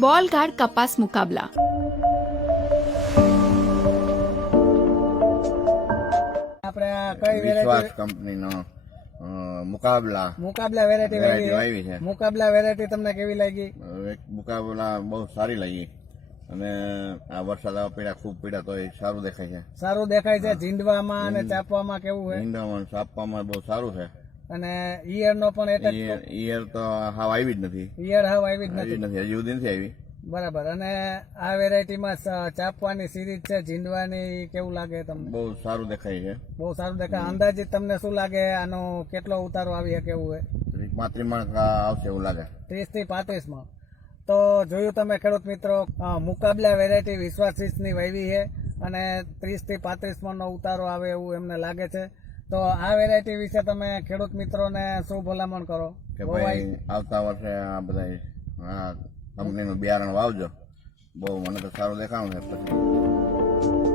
બોલ ગાર્ડ કપાસ મુકાબલા. આપણે આ કઈ વિશ્વાસ વેરાયટી કંપનીનો અ, મુકાબલા. મુકાબલા વેરાયટી વેરાયટી છે. મુકાબલા વેરાયટી તમને કેવી લાગી? એક મુકાબલા બહુ સારી લાગી. અને આ વરસાદ આવવા પીડા ખૂબ પીડા તો એ સારું દેખાય છે. સારું દેખાય છે જીંડવામાં અને ચાપવામાં કેવું હોય? ઈંડામાં સાપવામાં બહુ સારું છે. અને ઈયર નો પણ એક ઈયર તો હાવ આવી જ નથી. ઈયર હાવ આવી જ નથી. નથી. હજી સુધી નથી આવી. બરાબર. અને આ વેરાયટીમાં ચાપવાની સિરીઝ છે જીંડવાની કેવું લાગે તમને? બહુ સારું દેખાય છે. બહુ સારું દેખાય. અંદાજિત તમને શું લાગે? આનો કેટલો ઉતારો આવી શકે એવું ત્રીસ પાંત્રીસમાં આવશે એવું લાગે. ત્રીસથી પાંત્રીસમાં તો જોયું તમે ખેડૂત મિત્રો મુકાબલા વેરાયટી વિશ્વાસીસની ની વાવી છે અને ત્રીસથી પાંત્રીસ નો ઉતારો આવે એવું એમને લાગે છે. તો આ વેરાયટી વિશે તમે ખેડૂત મિત્રોને શું ભલામણ કરો? કે ભાઈ આવતા વર્ષે આ બધા કંપનીનું બિયારણ વાવજો. બહુ મને તો સારું દેખાણું છે. પછી